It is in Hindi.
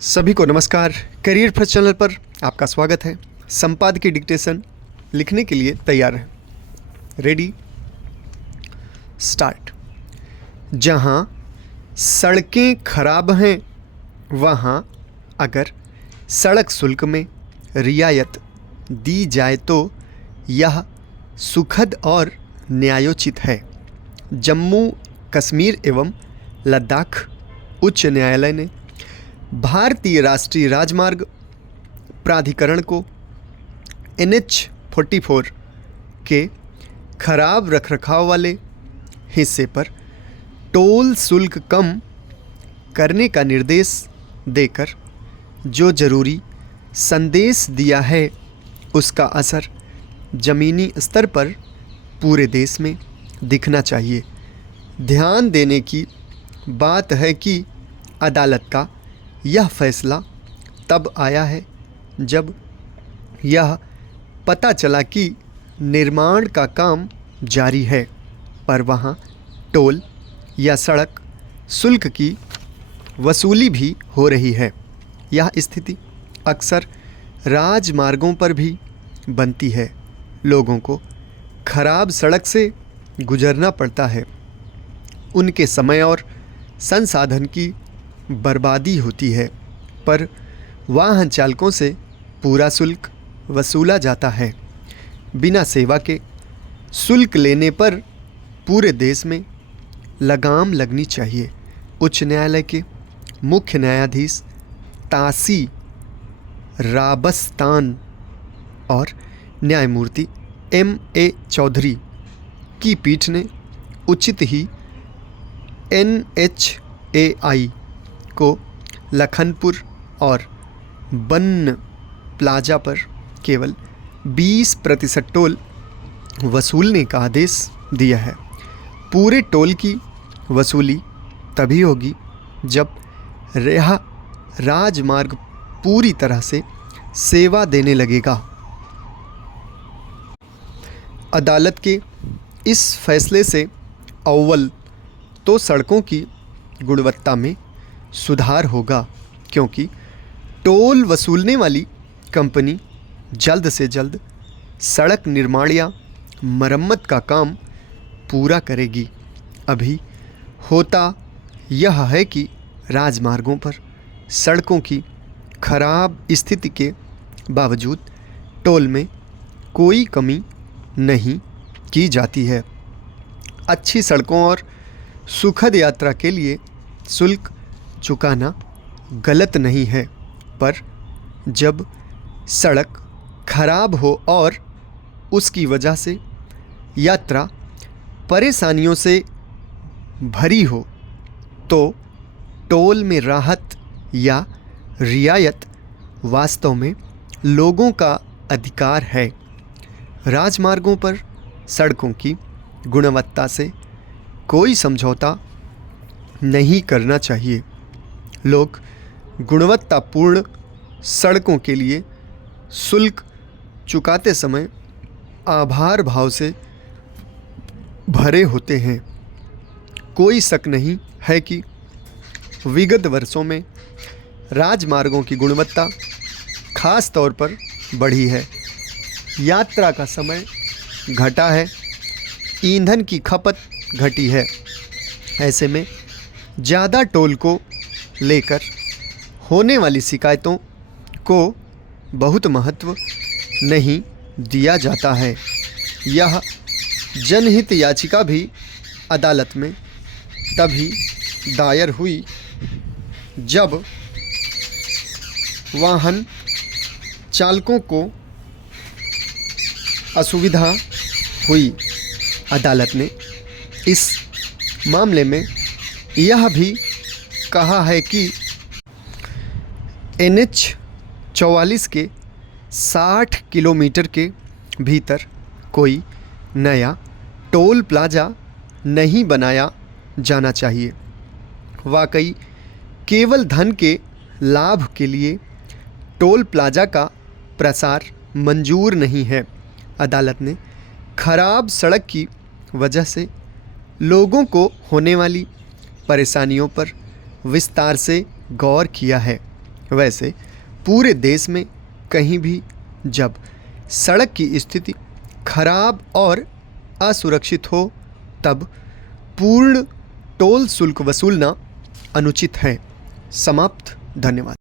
सभी को नमस्कार। करियर फर्स्ट चैनल पर आपका स्वागत है। संपादकीय डिक्टेशन लिखने के लिए तैयार है। Ready start. जहाँ सड़कें खराब हैं वहाँ अगर सड़क शुल्क में रियायत दी जाए तो यह सुखद और न्यायोचित है। जम्मू कश्मीर एवं लद्दाख उच्च न्यायालय ने भारतीय राष्ट्रीय राजमार्ग प्राधिकरण को NH-44 के खराब रखरखाव वाले हिस्से पर टोल शुल्क कम करने का निर्देश देकर जो जरूरी संदेश दिया है उसका असर ज़मीनी स्तर पर पूरे देश में दिखना चाहिए। ध्यान देने की बात है कि अदालत का यह फैसला तब आया है जब यह पता चला कि निर्माण का काम जारी है पर वहाँ टोल या सड़क शुल्क की वसूली भी हो रही है। यह स्थिति अक्सर राजमार्गों पर भी बनती है। लोगों को खराब सड़क से गुजरना पड़ता है, उनके समय और संसाधन की बर्बादी होती है, पर वाहन चालकों से पूरा शुल्क वसूला जाता है। बिना सेवा के शुल्क लेने पर पूरे देश में लगाम लगनी चाहिए। उच्च न्यायालय के मुख्य न्यायाधीश तासी राबस्तान और न्यायमूर्ति M.A. चौधरी की पीठ ने उचित ही NHAI को लखनपुर और बन्न प्लाजा पर केवल 20% टोल वसूलने का आदेश दिया है। पूरे टोल की वसूली तभी होगी जब राजमार्ग पूरी तरह से सेवा देने लगेगा। अदालत के इस फैसले से अव्वल तो सड़कों की गुणवत्ता में सुधार होगा, क्योंकि टोल वसूलने वाली कंपनी जल्द से जल्द सड़क निर्माण या मरम्मत का काम पूरा करेगी। अभी होता यह है कि राजमार्गों पर सड़कों की खराब स्थिति के बावजूद टोल में कोई कमी नहीं की जाती है। अच्छी सड़कों और सुखद यात्रा के लिए शुल्क चुकाना गलत नहीं है, पर जब सड़क खराब हो और उसकी वजह से यात्रा परेशानियों से भरी हो तो टोल में राहत या रियायत वास्तव में लोगों का अधिकार है। राजमार्गों पर सड़कों की गुणवत्ता से कोई समझौता नहीं करना चाहिए। लोग गुणवत्तापूर्ण सड़कों के लिए शुल्क चुकाते समय आभार भाव से भरे होते हैं। कोई शक नहीं है कि विगत वर्षों में राजमार्गों की गुणवत्ता खास तौर पर बढ़ी है। यात्रा का समय घटा है, ईंधन की खपत घटी है। ऐसे में ज़्यादा टोल को लेकर होने वाली शिकायतों को बहुत महत्व नहीं दिया जाता है। यह जनहित याचिका भी अदालत में तभी दायर हुई जब वाहन चालकों को असुविधा हुई। अदालत ने इस मामले में यह भी कहा है कि NH-44 के 60 किलोमीटर के भीतर कोई नया टोल प्लाजा नहीं बनाया जाना चाहिए। वाकई केवल धन के लाभ के लिए टोल प्लाजा का प्रसार मंजूर नहीं है। अदालत ने खराब सड़क की वजह से लोगों को होने वाली परेशानियों पर विस्तार से गौर किया है। वैसे पूरे देश में कहीं भी जब सड़क की स्थिति खराब और असुरक्षित हो तब पूर्ण टोल शुल्क वसूलना अनुचित है। समाप्त। धन्यवाद।